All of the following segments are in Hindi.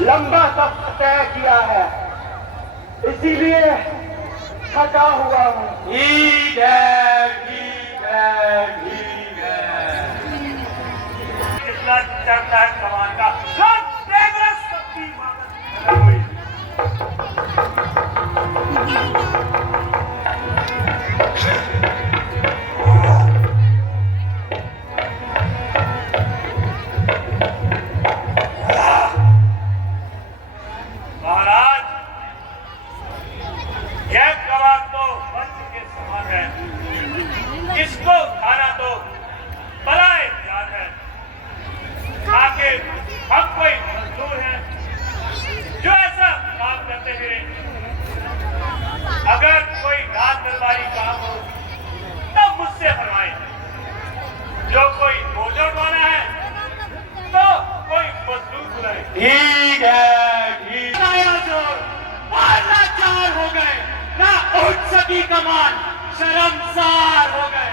लंबा सफर तय किया है, इसीलिए थका हुआ हूँ। ठीक है, ठीक है, ठीक है। कितना चढ़ता है कमान का, सबकी मदद। इसको खाना तो बड़ा इंतजार है। आखिर हम कोई मजदूर हैं जो ऐसा काम करते हैं। अगर कोई रात दरबारी काम हो तो मुझसे फरमाए। जो कोई भोजन उठवाना है तो कोई मजदूर बुलाए। ठीक है, ठीक है। लाचार हो गए ना, उठ सकी कमान, शर्मसार हो गए।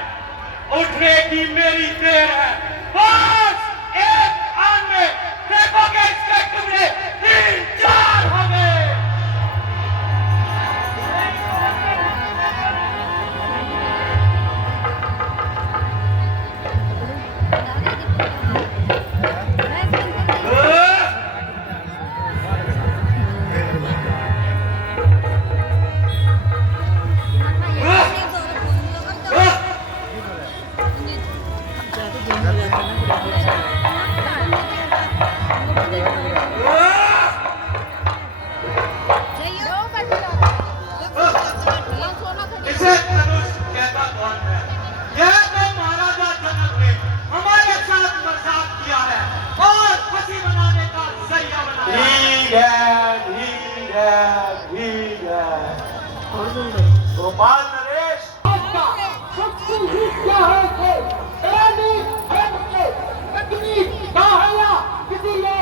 उठने की मेरी देर है, बस एक आन में देखोगे इसके टुकड़े 3-4 हो गए। गोपाल नरेश क्या है कि रानी धर्म के पत्नी काहया किसी ने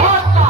भागता।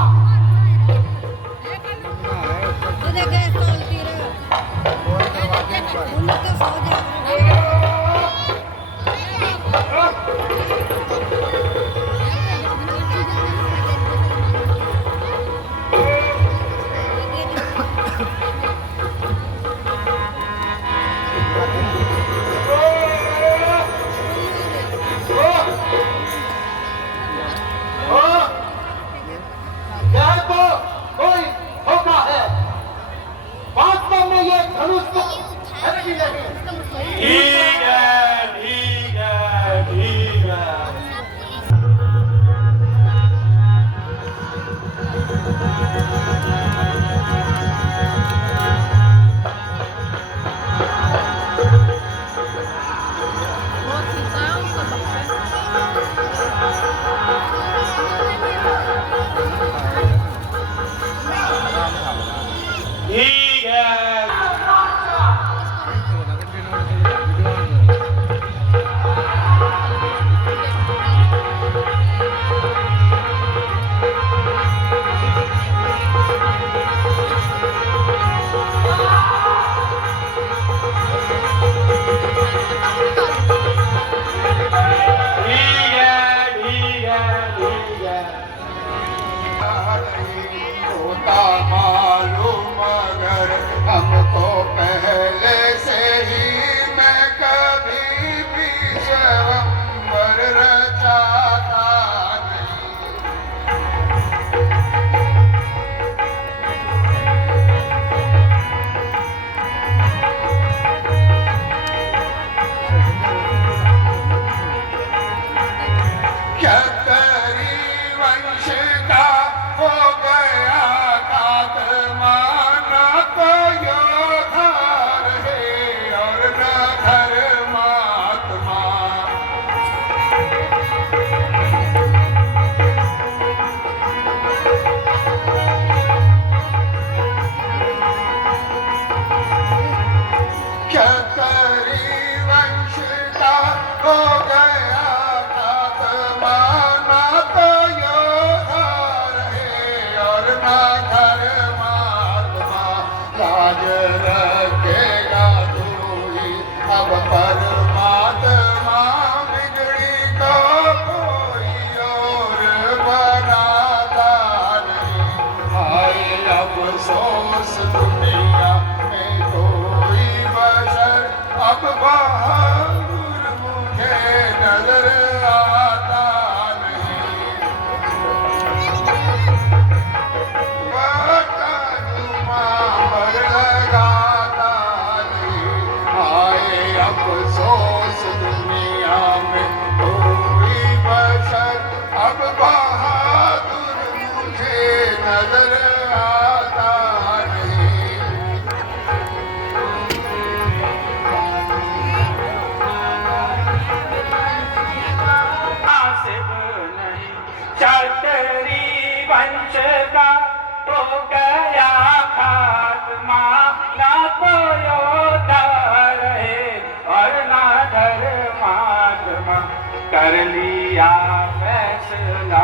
किया फैसला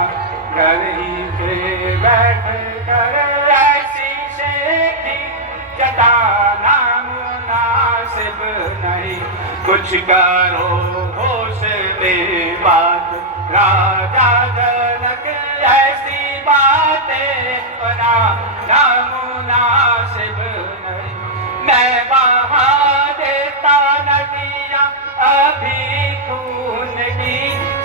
घर ही पे बैठ कर ऐसी शेखी जताना मुनासिब नहीं। कुछ करो होश में बात राजा जनक ऐसी बातें बनाना मुनासिब नहीं। मैं बहा देता नदियाँ अभी खून की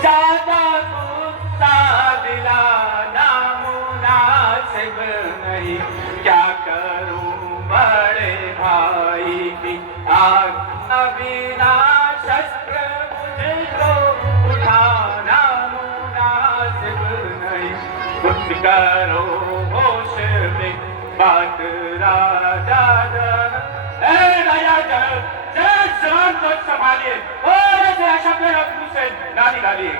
ज्यादा गुस्सा दिलाना मुनासिब नहीं। क्या करूं बड़े भाई की आग बिना शस्त्र मुझको उठाना मुनासिब नहीं। कुछ करो होश में बात राजा जवान को संभालिए और ऐसे शब्द से ना निकालिए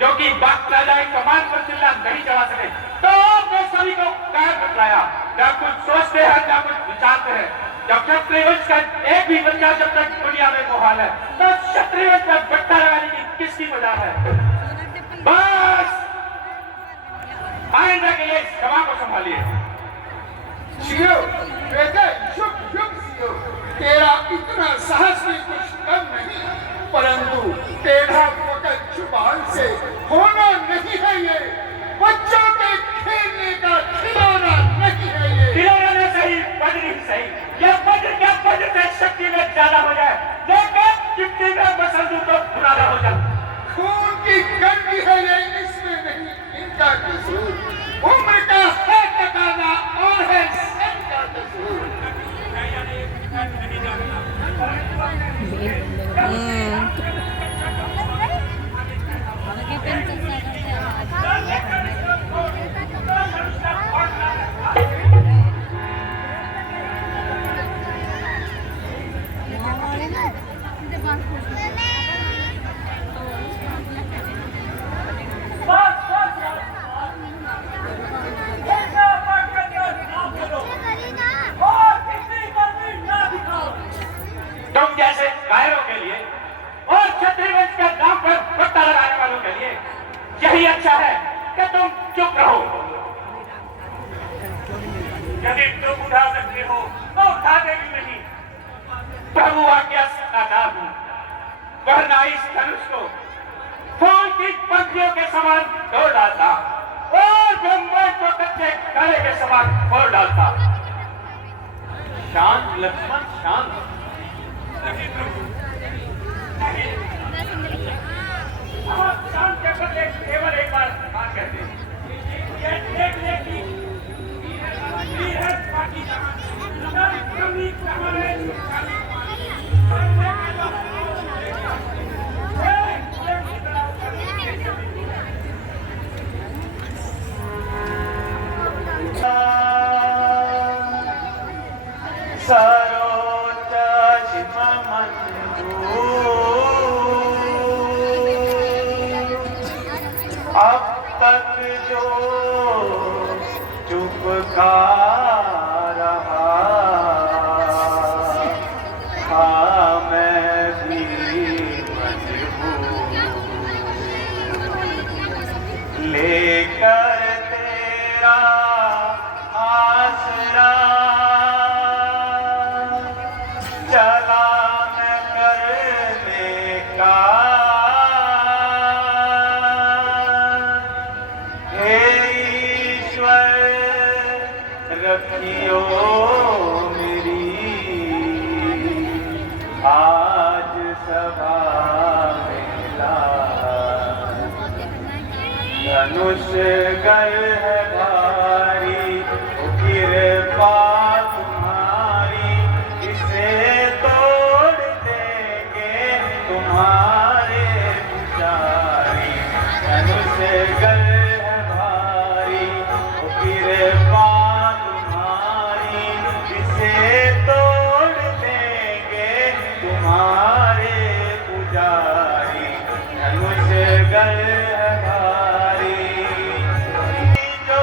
जो कि बात ना जाए, कमान पर चिल्ला नहीं चला सके। तो आपने सभी को क्या बतलाया, ना कुछ सोचते हैं ना कुछ विचारते हैं। जब क्षत्रिय वंश का एक भी बच्चा जब तक दुनिया में मुहाल है तो क्षत्रिय वंश पर बट्टा लगाने की किसकी मजाल है। बस आइंदा के लिए सभा को संभालिए। जियो बेटे, युग युग जियो। तेरा इतना साहस भी कुछ कम नहीं, परंतु तेरा पकड़ जुबान से होना नहीं है। ये बच्चों के खेलने का खिलौना नहीं है। ये खिलौना नहीं सही, वज्र ही सही। यह वज्र क्या वज्र से शक्ति में ज्यादा हो जाए, लेकिन चिट्ठी में बसंतु तो बुरा ना हो जाए। खून की गर्मी है ये, इसमें नहीं इनका कसूर। उम्र का है टकाना और है सन का कसूर। तुम जैसे कायरों के लिए और क्षत्रिय वंश के नाम पर पट्टा लगाने वालों के लिए यही अच्छा है कि तुम चुप रहो। यदि तुम उठा सकते हो तो उठा देगी नहीं। प्रभु आज्ञा आकार हूं, वरना इस धनुष को फूल की पंखियों के समान तोड़ डालता और ब्रह्मांड को कच्चे काले के समान फोड़ डालता। शांत लक्ष्मण शांत। शांत केवल एक बार बात कहते हैं, अब तक जो चुप खा रहा था मैं भी मजबूर लेकर तेरा आसरा चला मैं करने का। रखियो मेरी आज सभा मेला, धनुष गल है भारी कृपा तुम्हारी, इसे तोड़ देंगे तुम्हारे पुजारी। धनुष गल है भारी कृपा तोड़ देंगे तुम्हारे पुजारी। धनुष गल है भारी जो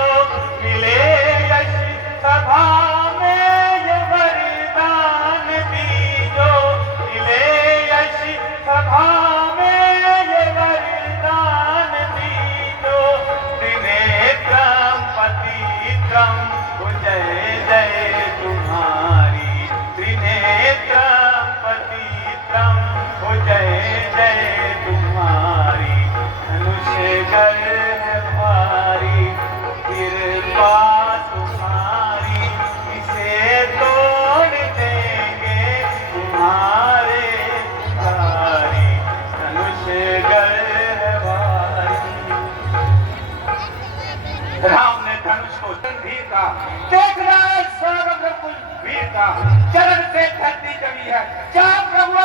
धनुष को वीर का, देखना है सौरभ कुल वीर का, चरण से धरती जमी है, चार प्रभु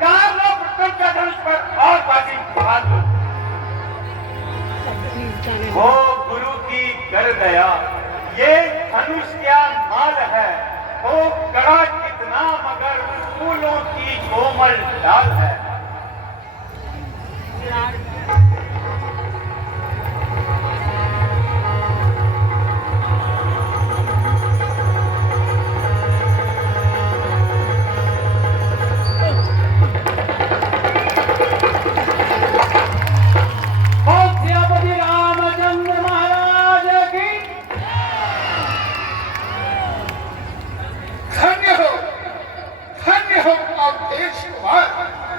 चार लो पुत्र का धनुष पर और बाजी भाग लो। वो गुरु की कर दया, ये धनुष क्या माल है, वो कड़ा कितना मगर फूलों की कोमल डाल है।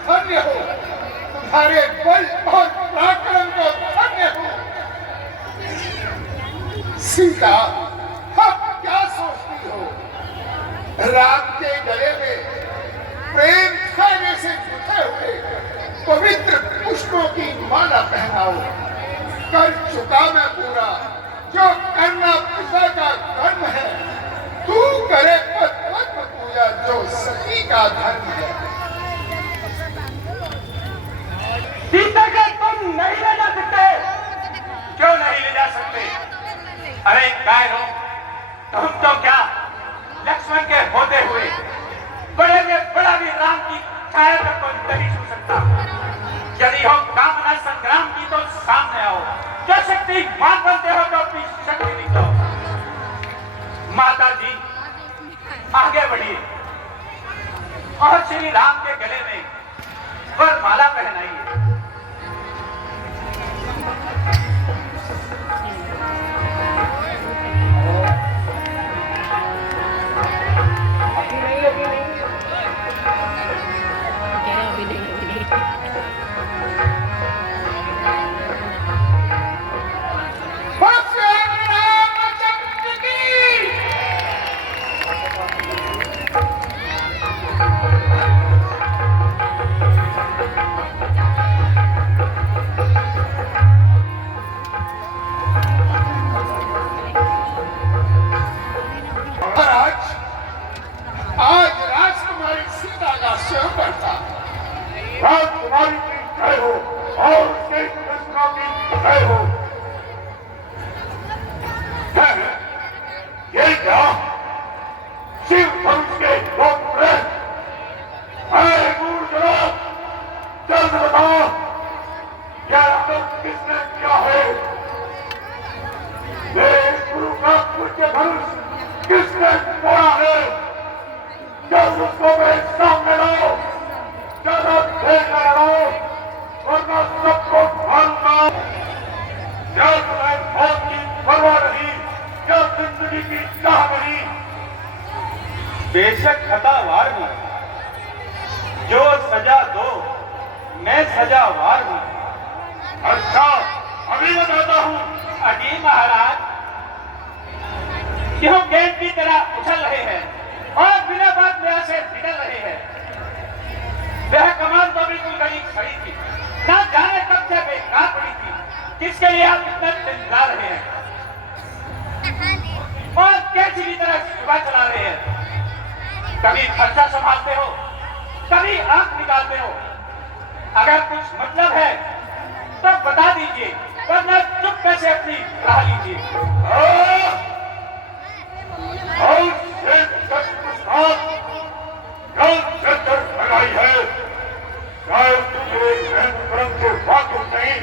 धन्य हो तुम्हारे बल और पराक्रम को, धन्य हो। सीता, अब क्या सोचती हो? राम के गले में प्रेम खाने से जुटे हुए पवित्र पुष्पों की माला पहनाओ। कर चुका मैं पूरा जो करना पिता का कर्म है, तू करे पद्म पूजा जो सती का धर्म है। सीता को तुम नहीं ले जा सकते। क्यों नहीं ले जा सकते? अरे काय हो, तुम तो क्या लक्ष्मण के होते हुए बड़े में बड़ा भी राम की छाया तक को नहीं छू सकता। यदि हो कामना संग्राम की तो सामने आओ, जो शक्ति मान बनते हो तो अपनी शक्ति दिखाओ। माता जी आगे बढ़िए और श्री राम के गले में वरमाला पहनाइए। राजकुमारी की जय हो और उसके कृष्णों की जय हो। ये क्या शिव धनुष के दो टुकड़े? जल्द बताओ क्या किसने किया है? मेरे गुरु का पूज्य धनुष किसने तोड़ा है? जल्द उसको मेरे सामने लाओ, ज्यादा देर न लगाओ वरना सबको मारूंगा। क्या तुम्हें मौत की परवाह नहीं, क्या जिंदगी की चाह नहीं? बेशक खतावार हूं, जो सजा दो मैं सजावार हूं। अच्छा अभी बताता हूँ। अजी महाराज क्यों गेंद की तरह उछल रहे हैं और बिना बात में से निकल रहे हैं? वह कमान तो बिल्कुल गली खड़ी थी, ना जाने कब से बेकार पड़ी थी, किसके लिए आप इतना चिल्ला रहे हैं और कैसी भी तरह सुबह चला रहे हैं? कभी खर्चा संभालते हो, कभी आंख निकालते हो। अगर कुछ मतलब है तो बता दीजिए, वरना चुप कैसे अपनी राह लीजिए। लगाई है, शायद तुझे क्रम से वाकिफ नहीं,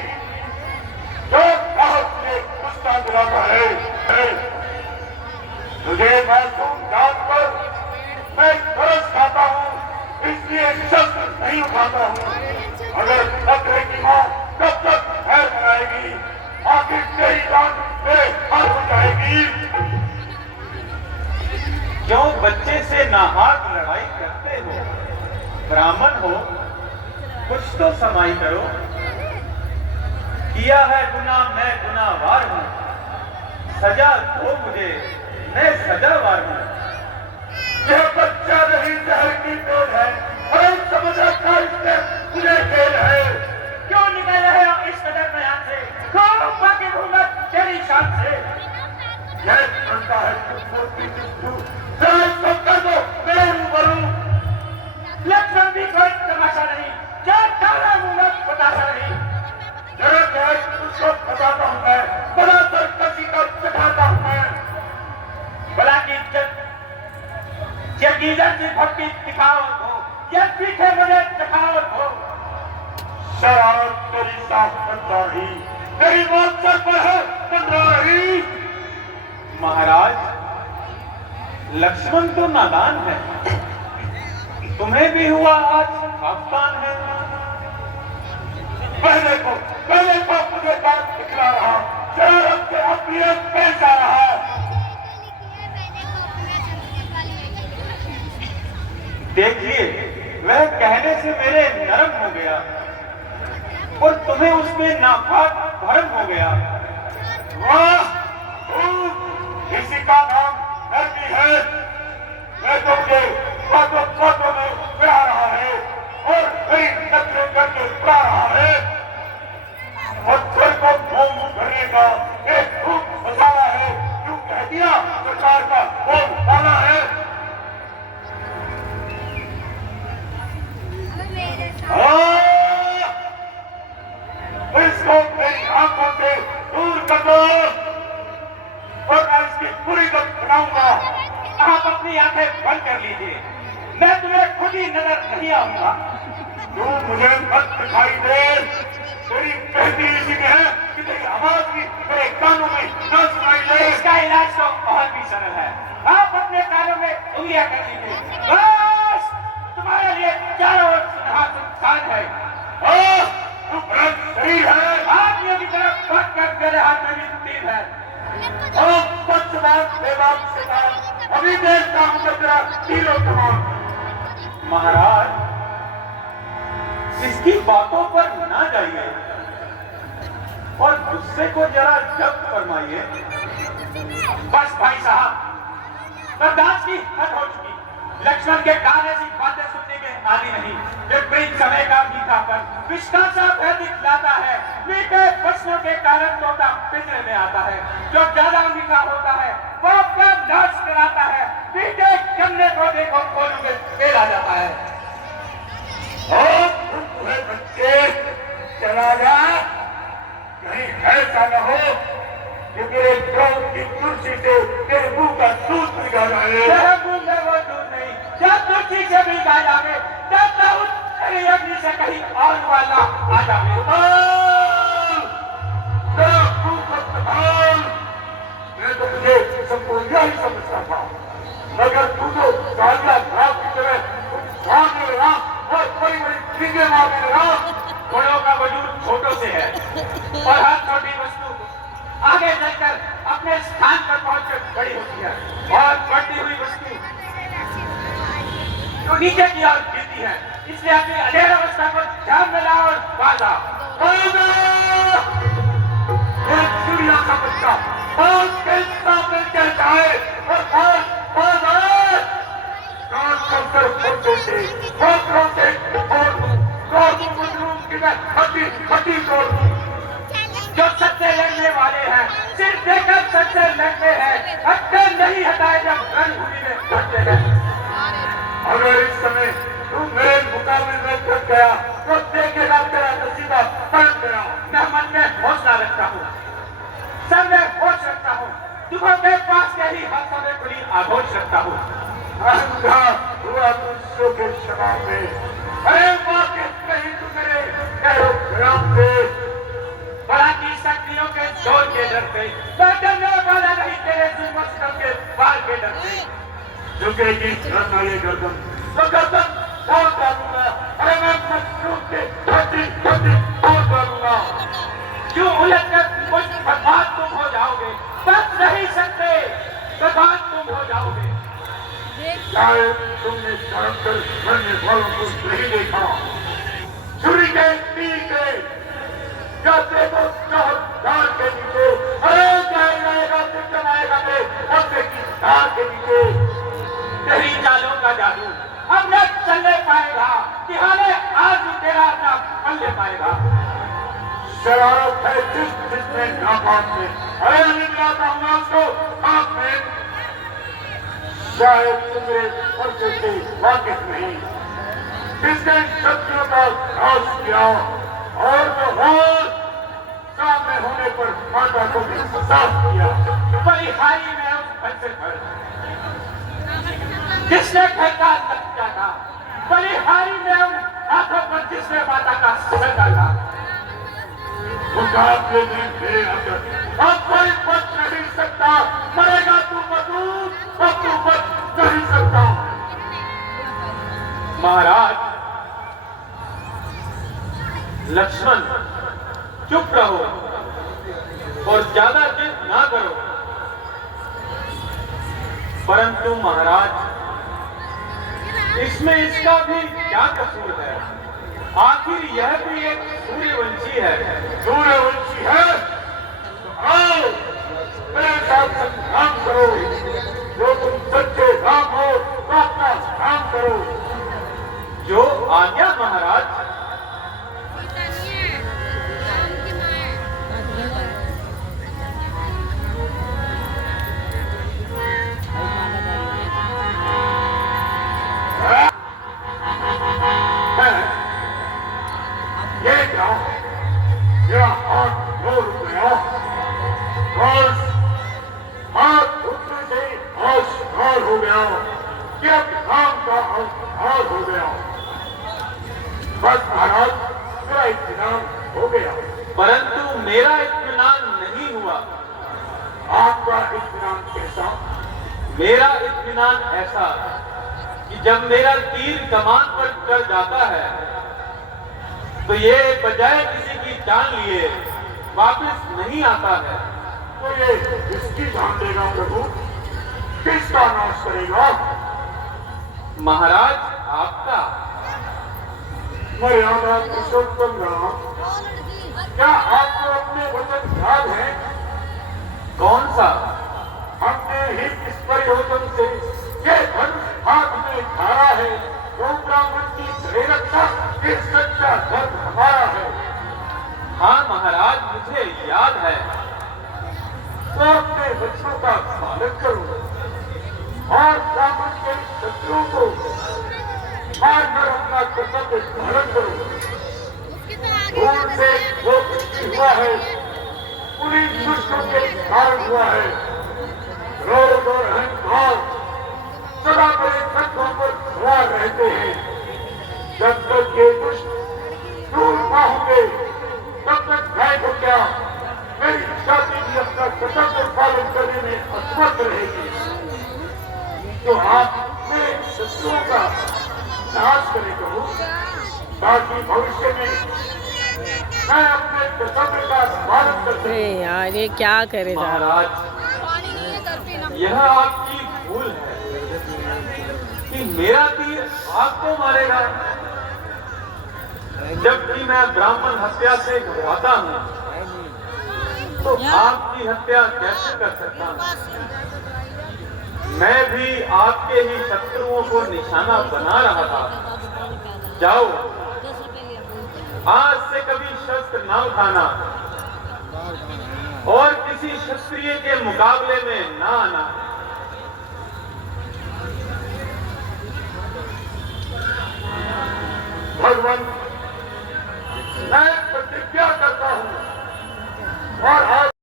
जो साहस से गुस्सा दिलाता है। तुझे मासूम जानकर मैं तरस खाता हूँ, इसलिए शस्त्र नहीं उठाता हूँ। अगर खतरे की माँ कब तक खैर बनाएगी, आखिर तेरी जान मेरे हाथ हो जाएगी। क्यों बच्चे से नाहक लड़ाई करते हो? ब्राह्मण हो, कुछ तो समाई करो। किया है गुनाह मैं गुनाहगार हूँ, सजा दो मुझे मैं सजावार हूँ। यह बच्चा नहीं जहर की तेल है, और समझ रखा इसने मुझे खेल है। क्यों निकल रहे हो इस कदर में यहाँ से? क्यों बाकी घूंघट तेरी शान से? यह करता है कर दो मेरे रूबरू। लक्ष्मण भी कोई तमाशा नहीं, क्या काला मुंह बताशा नहीं। जरूरत है उसको बताता हूँ मैं, बड़ा सरकशी का सिखाता हूँ मैं। भला की जगीजन की भक्ति दिखाओ हो या पीछे मुझे दिखाओ हो। शरारत तेरी साफ बंदा रही, तेरी मौत सर पर है बंदा रही। महाराज, लक्ष्मण तो नादान है, तुम्हें भी हुआ आज सावधान है। पहले को मुझे बात दिखला रहा, शरारत से अपनी पेश आ रहा। देखिए, वह कहने से मेरे नरम हो गया और तुम्हें उसमें नापाक भरम हो गया। वाह, किसी का नाम नरमी है। मैं तो मुझे बातों में उड़ा रहा है और मेरी नजरें करके उड़ा रहा है। पत्थर को घूम भरने का एक खूब मसाला है, क्यों कह दिया सरकार का बोल वाला है। इसको मेरी आंखों से दूर कर दो और मैं इसकी पूरी गत बनाऊंगा। आप अपनी आंखें बंद कर लीजिए, मैं तुम्हें खुद ही नजर नहीं आऊंगा। तू मुझे मत दिखाई दे, तेरी पहली इसी में है कि तेरी आवाज भी मेरे कानों में न सुनाई दे। इसका इलाज तो बहुत भी सरल है, आप अपने कानों में उंगलियां कर लीजिए, बस तुम्हारे लिए चारों ओर सुनसान है। तू बड़ा शरीर है, आदमियों की तरफ बढ़ कर मेरे हाथ में भी तीर है। अभी देखता हूँ तो तेरा तीरों कमान। महाराज, इसकी बातों पर ना जाइए और गुस्से को जरा जब्त फरमाइए। बस भाई साहब, बर्दाश्त की हद हो चुकी। लक्ष्मण के कान ऐसी बातें सुनने के आदि नहीं। विपरीत समय का मीठा पर विष्ठा सा भय दिखलाता है। मीठे प्रश्नों के कारण तोता पिंजरे में आता है। जो ज्यादा मीठा होता है वो अपना नाश कराता है। मीठे गन्ने को देखो कोलू में फेल आ जाता है। तुम्हें बच्चे चला जा, कहीं ऐसा न हो कि मेरे क्रोध की तुलसी से तेरे मुंह का दूध निकाल जाए। वो दूध नहीं, जब तुलसी से भी गा जावे तब तो उस अग्नि से कहीं और वाला आ जावे। मैं तो तुझे सबको यही समझता था, मगर तू तो कालिया घास की तरह भागने लगा और बड़ी बड़ी चीजें मारने लगा। घोड़ों का वजूद छोटों से है और हर छोटी वस्तु आगे चलकर अपने स्थान पर पहुंचकर बड़ी होती है और बढ़ती हुई वस्तु तो नीचे की ओर गिरती है। इसलिए अपनी अधेड़ अवस्था को ध्यान में लाओ और बाधा। एक चिड़िया का बच्चा बहुत कैसा मिलकर जाए और फोटो से हड्डी तोड़ दूं। जो सच्चे लड़ने वाले हैं सिर्फ देकर सच्चे लड़ते हैं, हत्या नहीं हटाए जब रणभूमि में उतरते हैं। अगर इस समय तू मेरे मुकाबले में थक गया तो देखेगा तेरा नसीबा पलट गया। मैं मन में हौसला रखता हूँ, सर में होश रखता हूँ, दुखों के पास के ही हाथों में खुली आगोश रखता हूँ। अंधा हुआ तुझसे के शराब में, अरे वाकिफ नहीं तू मेरे कहो ग्राम से। बड़ा की शक्तियों के जोर के डर से, मैं डरने वाला नहीं तेरे जुल्म के बाल के डर से। झुकेगी धरना ये गर्दन तो गर्दन तोड़ डालूंगा। अरे मैं मजलूम के हड्डी तोड़ डालूंगा। क्यों उलझ कर कुछ बर्बाद तुम हो जाओगे, बच नहीं सकते, बर्बाद तुम हो जाओगे। शायद तुमने शर्म कर मरने वालों को नहीं देखा। छुरी के तीर के जाते तो चार के नीचे, अरे जाएगा फिर कमाएगा तो अपने की धार के नीचे। तेरी चालों का जादू अब न चलने पाएगा, दिहाने आज तेरा अपना पल्ले पाएगा। शरारत है जिसमें नाकाम में, अरे मैं मिलाता हूँ उसको आप शायद तुम्हें वर्षों से वाकिफ नहीं, जिसने शत्रुओं का नाश किया और जो होश सामने होने पर माता को भी साफ किया। बलिहारी में उस बच्चे पर जिसने घर का अंदर किया था, बलिहारी में उन हाथों पर जिसने माता का सर डाला, मुकाबले में मेरे अंदर अब कोई बच नहीं सकता। मरेगा तू मजबूत, अब तू बच नहीं सकता। महाराज लक्ष्मण चुप रहो और ज्यादा जिद ना करो। परंतु महाराज इसमें इसका भी क्या कसूर है? आखिर यह भी एक सूर्यवंशी है। सूर्यवंशी है तो आओ मेरे साथ संग्राम करो। जो तुम सच्चे राम हो तो अपना काम करो। जो आज्ञा महाराज। मेरा हाथ जोड़ गया और हाथ उठने से आश्कार हो गया कि अब काम का आश्कार हो गया। बस महाराज मेरा इत्मीनान हो गया। परंतु मेरा इत्मीनान नहीं हुआ। आपका इत्मीनान कैसा? मेरा इत्मीनान ऐसा कि जब मेरा तीर कमान पर चढ़ जाता है तो ये बजाय किसी की जान लिए वापस नहीं आता है। तो ये किसकी जान देगा प्रभु? किसका नाश करेगा? महाराज आपका। मर्यादा पुरुषोत्तम राम, क्या आपको अपने वचन याद है? कौन सा? हमने ही इस प्रयोजन से ये धनुष हाथ में धारा है, वो ब्राह्मण की प्रेरक्षा ये सच्चा धर्म हमारा है। हाँ महाराज मुझे याद है। तो अपने बच्चों का पालन करो और ब्राह्मण के शत्रुओं को मारकर अपना कर्तव्य पालन करो। उनसे जो कुछ हुआ है उन्हीं दुष्टों के कारण हुआ है। क्रोध और अहंकार सदा मेरे कंधों पर सवार रहते हैं। जब तक ये दुष्ट दूर ना होंगे तब तक मैं को क्या मेरी जाति भी अपना कर्तव्य पालन करने में असमर्थ रहेगी। तो आप मेरे शत्रुओं का नाश करें करो ताकि भविष्य में मैं अपने कर्तव्य का पालन कर सकूं। यार ये क्या करे जा रहा महाराज यह आपकी भूल है कि मेरा तीर आपको मारेगा, जबकि मैं ब्राह्मण हत्या से घबराता हूँ तो आपकी हत्या कैसे कर सकता हूँ? मैं भी आपके ही शत्रुओं को निशाना बना रहा था। जाओ आज से कभी शस्त्र न उठाना और किसी क्षत्रिय के मुकाबले में ना आना। भगवान